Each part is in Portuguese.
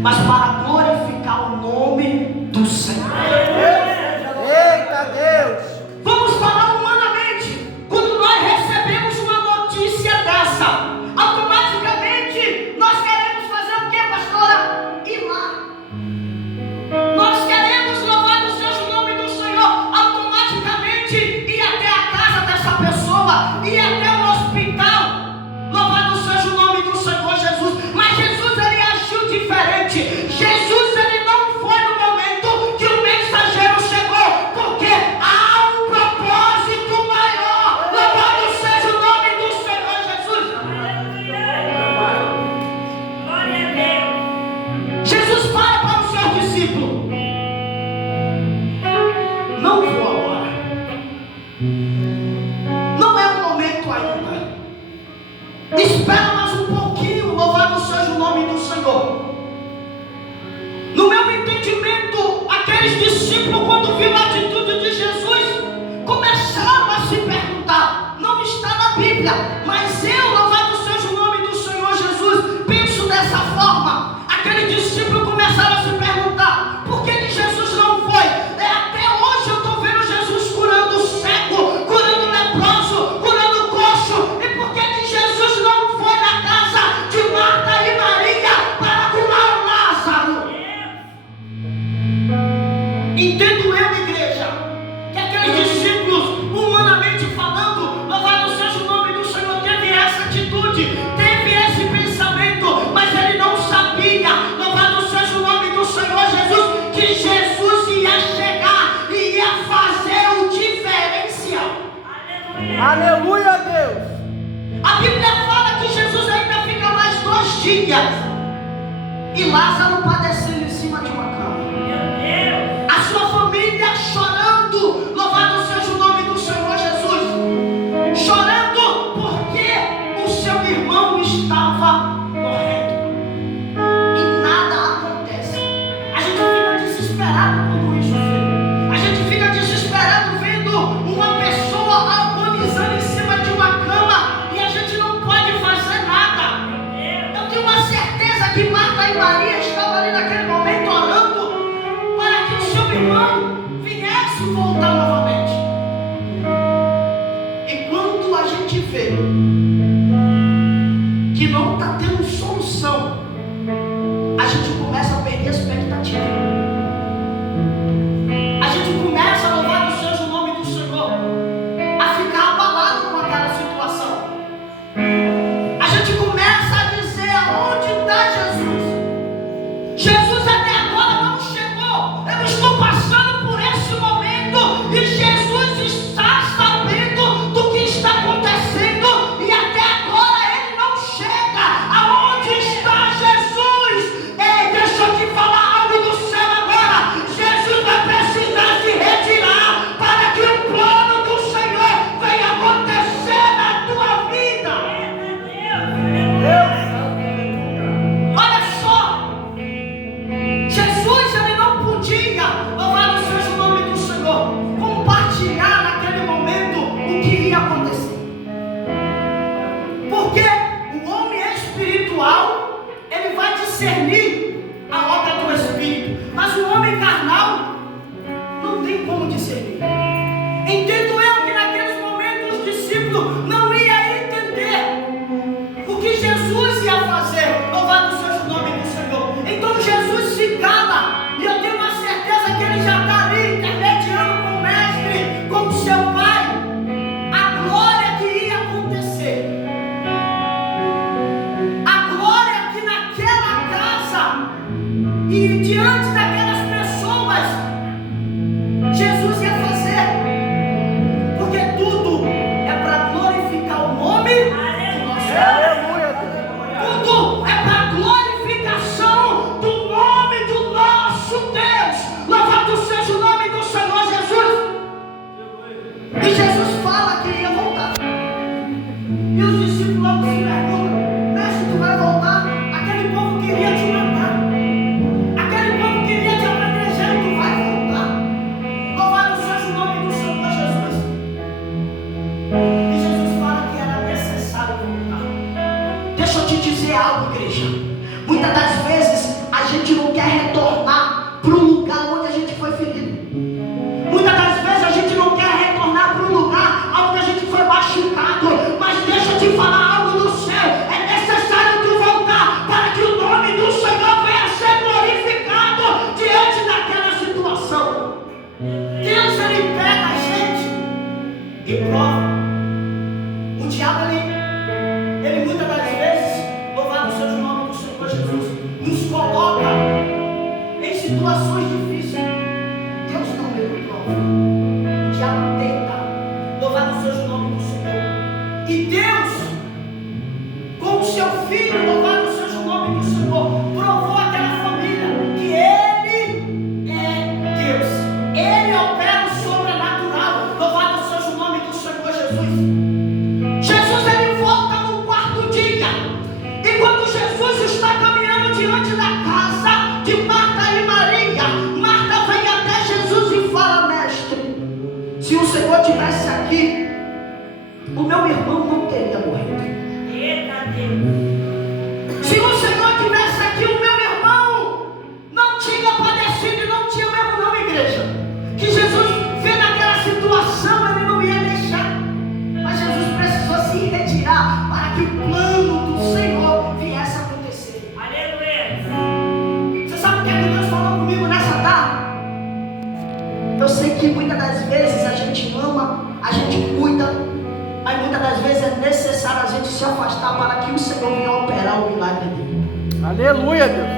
mas para glorificar o nome do Senhor. Eita Deus! Vamos falar humanamente. Quando nós recebemos uma notícia dessa, automaticamente nós queremos fazer o que, pastora? Ir lá. Nós queremos louvar o seu nome do Senhor. Automaticamente ir até a casa dessa pessoa, ir até o hospital, louvado seja o nome do Senhor Jesus. Mas Jesus, ele agiu diferente. Jesus, ele não foi no momento que o mensageiro chegou, porque há um propósito maior. Louvado seja o nome do Senhor Jesus. Glória a Deus. Jesus fala para o seu discípulo: não vou agora, não é o momento ainda, espera mais um pouquinho, louvado seja o nome do Senhor. No meu entendimento, aqueles discípulos, quando viram a atitude de Jesus, começaram a se perguntar. Não está na Bíblia, mas eu, louvado seja o nome do Senhor Jesus, penso dessa forma. Aqueles discípulos começaram a se perguntar: por que Jesus não foi? Até hoje eu estou vendo Jesus curando o cego, curando o leproso, curando o coxo. E por que Jesus não foi na casa de Marta e Maria para curar o Lázaro? Entendo eu, igreja, que aqueles discípulos, humanamente falando, louvado seja o nome do Senhor, teve essa atitude, teve esse pensamento, mas ele não sabia, louvado seja o nome do Senhor Jesus, que Jesus ia chegar e ia fazer o diferencial. Aleluia, Deus! A Bíblia fala que Jesus ainda fica mais 2 dias e Lázaro padecendo em cima de uma cama. A sua família chorando, louvado seja o nome do Senhor Jesus, chorando porque o seu irmão estava morrendo e nada acontece. A gente fica desesperado quando isso vê. A gente fica desesperado vendo uma pessoa agonizando em cima de uma cama e a gente não pode fazer nada. Eu tenho uma certeza que Marta e Maria estavam ali naquele momento orando para que o seu irmão viesse voltar novamente. E quando a gente vê que não está tendo solução, a gente começa a perder a expectativa. A gente começa, louvado seja o nome do Senhor, a ficar abalado com aquela situação. A gente começa a dizer: aonde está Jesus? Jesus até agora não chegou. Eu estou passando por esse momento e Jesus está sabendo do que está acontecendo e até agora ele não chega. Aonde está Jesus? Ei, deixa eu te falar algo do céu agora. Jesus vai precisar se retirar para que o plano do Senhor venha acontecer na tua vida. Olha só, Jesus, ele não podia, louvado seja o nome do Senhor, compartilhar naquele momento o que ia acontecer. Porque o homem espiritual, ele vai discernir a obra do Espírito, mas o homem carnal não tem como discernir. Entendo eu que naqueles momentos os discípulos não iam entender o que Jesus ia fazer, louvado seja o nome do Senhor. Então Jesus se cala, e eu tenho uma certeza que ele já está ali intermediando com o mestre, com o seu pai, a glória que ia acontecer, a glória que naquela casa e diante daquelas pessoas Jesus ia fazer, porque tudo é para glorificar o nome do nosso Deus. Aleluia, Deus! Tudo é para glorificação do nome do nosso Deus. Louvado seja o nome do Senhor Jesus. E Jesus fala que ia voltar. E os discípulos logo se perguntam: mestre, tu vai voltar? Aquele povo queria te matar. Aquele povo queria nos coloca em situações difíceis, Deus não lê o prova. O diabo tenta. Louvado seja o nome do Senhor. E Deus, com o seu filho, louvado seja o nome do Senhor, provou àquela família que Ele é Deus. Ele opera o sobrenatural. Louvado seja o nome do Senhor Jesus. Jesus, ele volta no quarto dia. E quando Jesus está caminhando diante da casa de Marta e Maria, Marta vem até Jesus e fala: mestre, se o Senhor estivesse aqui, o meu irmão não teria morrido. Eita Deus. Se o Senhor estivesse aqui, o meu irmão não tinha padecido e não tinha mesmo não, igreja. Que Jesus vê naquela situação, ele não ia deixar. Mas Jesus precisou se retirar para que o plano do Senhor viesse a acontecer. Aleluia. Você sabe o que é que Deus falou comigo nessa tarde? Eu sei que muitas das vezes a gente ama, a gente cuida, mas muitas das vezes é necessário a gente se afastar para que o Senhor venha operar o milagre dele. Aleluia, Deus.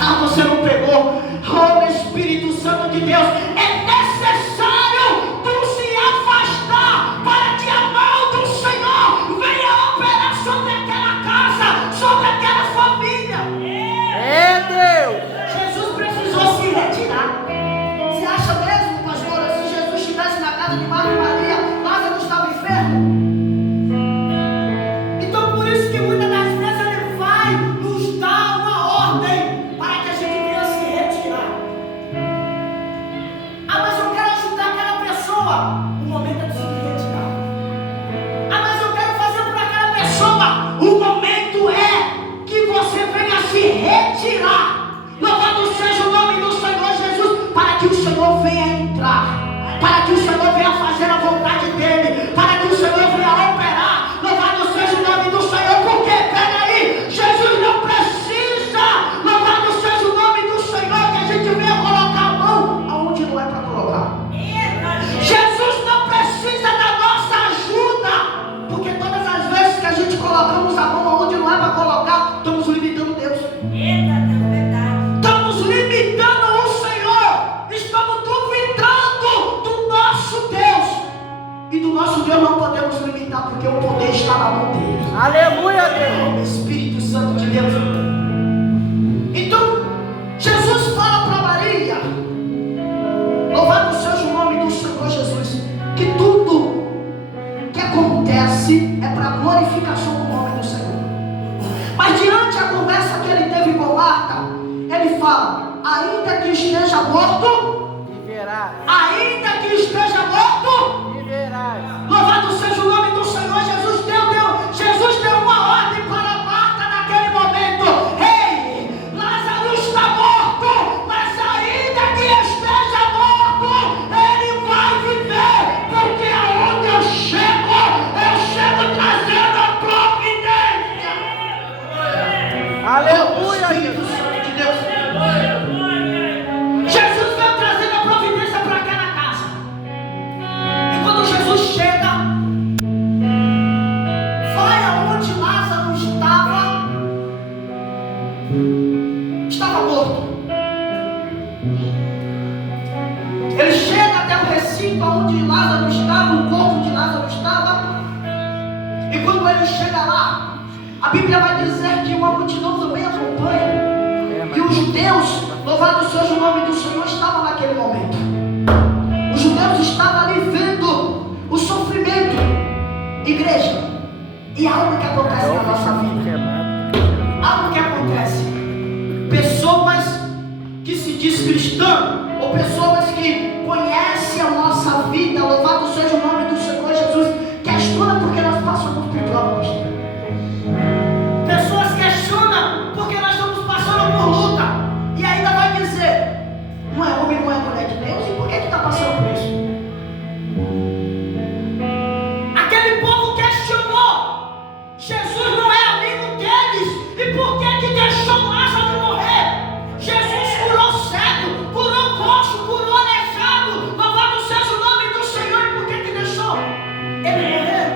Ah, você não pegou? Oh, Espírito Santo de Deus, é necessário tu se afastar para que a mão do Senhor venha operar sobre aquela casa, sobre aquela família. É Deus. Jesus precisou se retirar. Você acha mesmo, pastora, se Jesus estivesse na casa de Marta e Maria, Lázaro estava enfermo? Então por isso que muitas das vezes ele vai nos dar uma ordem para que a gente venha se retirar. Ah, mas eu quero ajudar aquela pessoa. O momento é de se retirar. Ah, mas eu quero fazer por aquela pessoa. O momento é que você venha se retirar. Louvado seja o nome do Senhor Jesus, para que o Senhor venha entrar, para que o Senhor venha fazer a vontade dele, para que o Senhor venha operar. Louvado seja o nome do Senhor, porque, pega aí, Jesus não precisa, louvado seja o nome do Senhor, que a gente venha colocar a mão aonde não é para colocar. Jesus não precisa da nossa ajuda, porque todas as vezes que a gente colocamos a mão aonde não é para colocar, estamos limitando Deus. Eita Deus, verdade. Estamos limitando o Senhor. Estamos duvidando do nosso Deus. E do nosso Deus não podemos limitar, porque o poder está na mão dele. Aleluia, É Deus. o Espírito Santo de Deus. Então, Jesus fala para Maria, louvado seja o nome do Senhor Jesus, que tudo que acontece é para a glorificação do nome do Senhor. Mas diante da conversa que ele teve com Marta, ele fala: ainda que esteja morto, Viverás. ainda que esteja morto, Viverás. louvado seja o nome do Senhor. Jesus deu uma ordem para Marta naquele momento: ei, Lázaro está morto, mas ainda que esteja morto, ele vai viver, porque aonde eu chego trazendo a providência. Aleluia, Espírito Deus. Santo de Deus. Jesus veio trazendo a providência para aquela casa. E quando Jesus chega, vai aonde Lázaro estava morto. Ele chega até o recinto onde Lázaro estava, o corpo de Lázaro estava. E quando ele chega lá, a Bíblia vai dizer que uma multidão também acompanha. E os judeus, louvado seja o nome do Senhor, estavam naquele momento. Os judeus estavam ali vendo o sofrimento. Igreja, e algo que acontece na nossa vida. Algo que acontece. Pessoas que se diz cristã, ou pessoas que conhecem a nossa vida, louvado seja o nome do Senhor Jesus, questiona porque nós passamos por provas. Pessoas questionam porque nós estamos passando por luta. E ainda vai dizer: não é homem, não é mulher de Deus, e por que está passando por isso? Aquele povo questionou: Jesus não é amigo deles, e por que deixou Lázaro morrer? Jesus curou cego, curou coxo, curou aleijado. Louvado seja o nome do Senhor, e por que deixou ele morrer?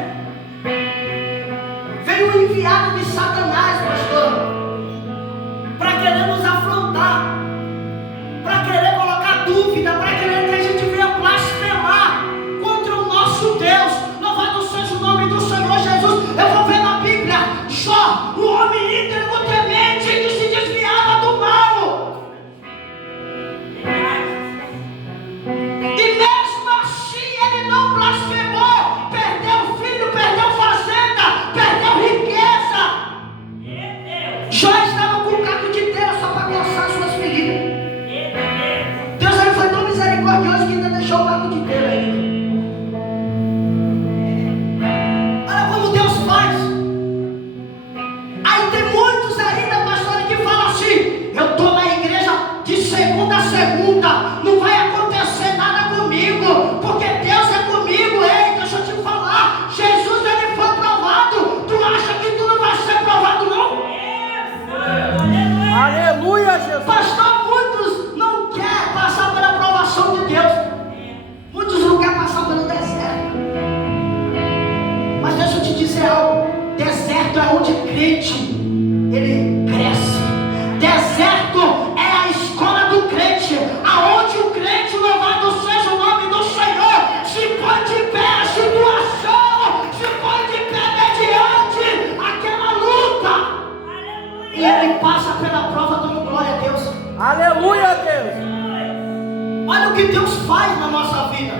que Deus faz na nossa vida.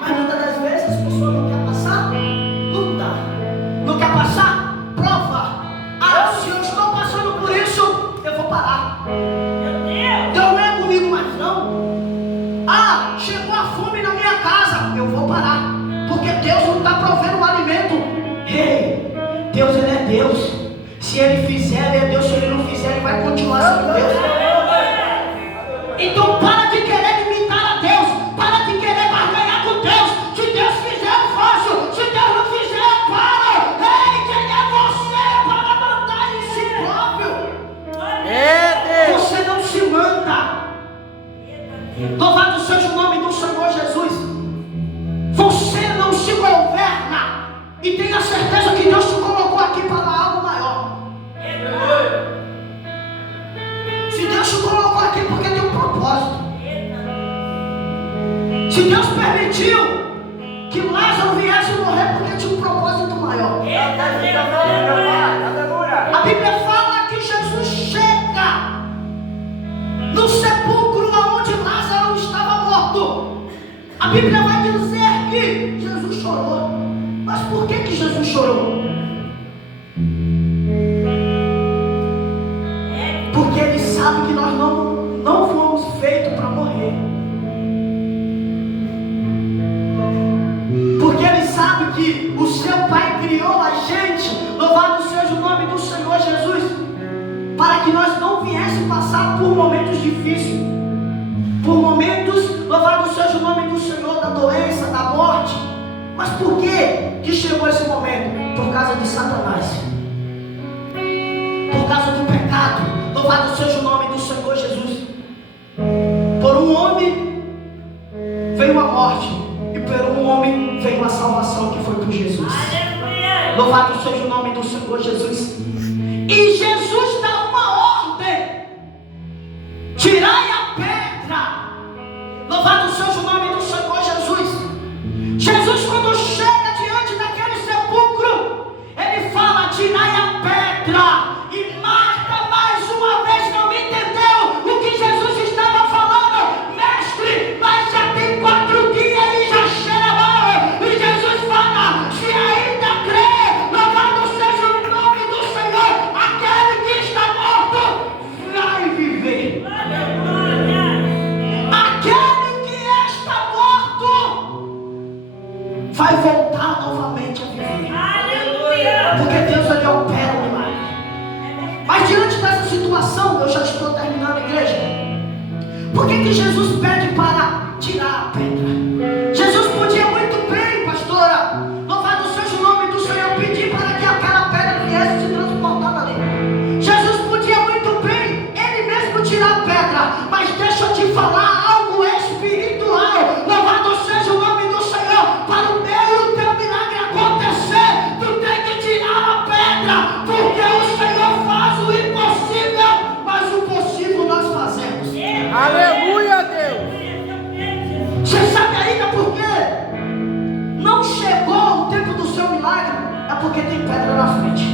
Mas muitas das vezes as pessoas não querem passar luta, não quer passar prova. Ah, se eu estou passando por isso, eu vou parar. Deus não é comigo mais não. Ah, chegou a fome na minha casa, eu vou parar, porque Deus não está provendo o alimento. Ei, Deus, Ele é Deus. Se Ele fizer, Ele é Deus. Se Ele não fizer, Ele vai continuar sendo Deus. Então para de querer imitar a Deus, para de querer barganhar com Deus. Se Deus fizer, eu faço. Se Deus não fizer, eu paro. Ei, quem é você para mandar em si próprio? É Deus. Você não se manda. Louvado seja o nome do Senhor Jesus. Você não se governa. E tenha certeza que Deus te colocou aqui para algo maior. Se Deus te colocou aqui porque tem um propósito. Se Deus permitiu que Lázaro viesse morrer porque tinha um propósito maior. A Bíblia fala que Jesus chega no sepulcro onde Lázaro estava morto. A Bíblia vai dizer que Jesus chorou. Mas por que Jesus chorou? Porque Ele sabe que nós não fomos feitos para morrer. Porque Ele sabe que o seu Pai criou a gente, louvado seja o nome do Senhor Jesus, para que nós não viéssemos passar por momentos difíceis, por momentos, louvado seja o nome do Senhor, da doença, da morte. Mas por que chegou esse momento? Por causa de Satanás, por causa do pecado. Louvado seja o nome do Senhor Jesus. Por um homem veio a morte, e por um homem veio a salvação, que foi por Jesus. Louvado seja o nome do Senhor Jesus. E Jesus dá uma ordem: tirai a pedra. Louvado seja o nome do Senhor Jesus. Jesus, quando chega diante daquele sepulcro, Ele fala: tirai a pedra. E Marta mais uma vez não entendeu o que Jesus estava falando. Mestre, mas já tem 4 dias e já cheira mal. E Jesus fala: se ainda crê, louvado seja o nome do Senhor, aquele que está morto vai viver. Aquele que está morto vai voltar novamente a viver. Porque Deus, Ele opera o milagre. Mas diante dessa situação, eu já estou terminando, igreja. Por que Jesus pede para tirar a pedra? Jesus podia muito bem, pastora, louvado seja o nome do Senhor, pedir para que aquela pedra viesse se transportar ali. Jesus podia muito bem, Ele mesmo tirar a pedra. Mas deixa eu te falar algo espiritual. Louvado seja o nome do Senhor. Para o meu e o teu milagre acontecer, tu tem que tirar a pedra. Porque o Senhor faz o impossível, mas o possível nós fazemos. Aleluia, Deus. Você sabe ainda por quê? Não chegou o tempo do seu milagre? É porque tem pedra na frente.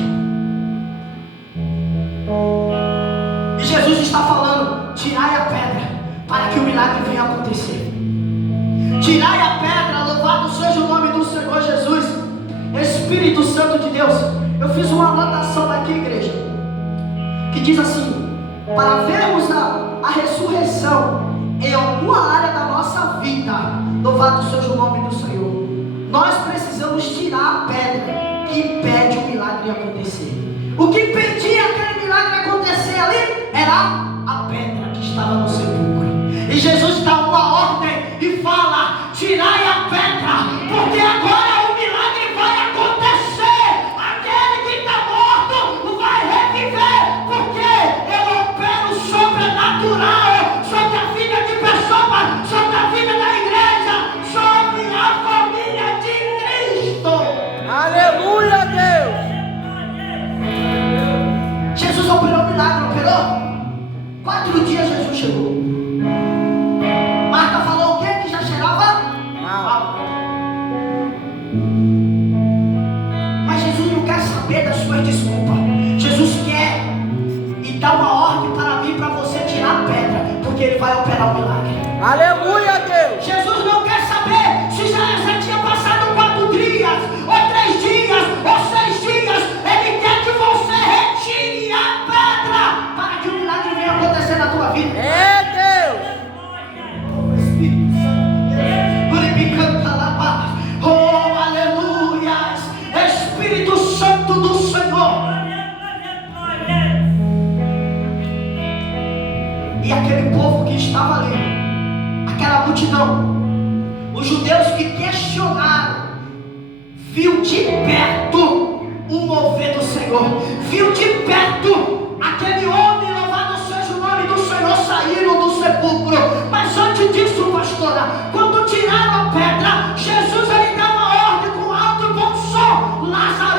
E Jesus está falando: tirai a pedra, para que o milagre venha acontecer. Tirai a pedra, louvado seja o nome do Senhor Jesus. Espírito Santo de Deus, eu fiz uma anotação aqui, igreja, que diz assim: para vermos a ressurreição em alguma área da nossa vida, louvado seja o nome do Senhor, nós precisamos tirar a pedra que impede o milagre acontecer. O que impedia aquele milagre acontecer ali era a pedra que estava no sepulcro. E Jesus dá uma ordem e fala: tirai a pedra, porque agora o milagre vai acontecer. Aquele que está morto vai reviver, porque eu opero sobrenatural sobre a vida de pessoas, sobre a vida da igreja, sobre a família de Cristo. Aleluia, Deus. Jesus operou milagre, operou? 4 dias Jesus chegou. Marta falou o quê? Que já cheirava mal. Mas Jesus não quer saber das suas desculpas. Jesus quer e dá uma ordem para mim, para você tirar a pedra, porque porque Ele vai operar o milagre. Aleluia, Deus. Jesus não quer saber se já tinha passado 4 dias, ou 3 dias, ou 6 dias. Ele quer que você retire a pedra para que o milagre venha acontecer na tua vida. É, Deus. Espírito Santo de Deus. Oh, aleluia. Espírito Santo do Senhor. E aquele povo que estava ali, aquela multidão, os judeus que questionaram, viu de perto o mover do Senhor, viu de perto aquele homem, louvado seja o nome do Senhor, saíram do sepulcro. Mas antes disso, pastora, quando tiraram a pedra, Jesus ele dá uma ordem com alto e bom som: Lázaro,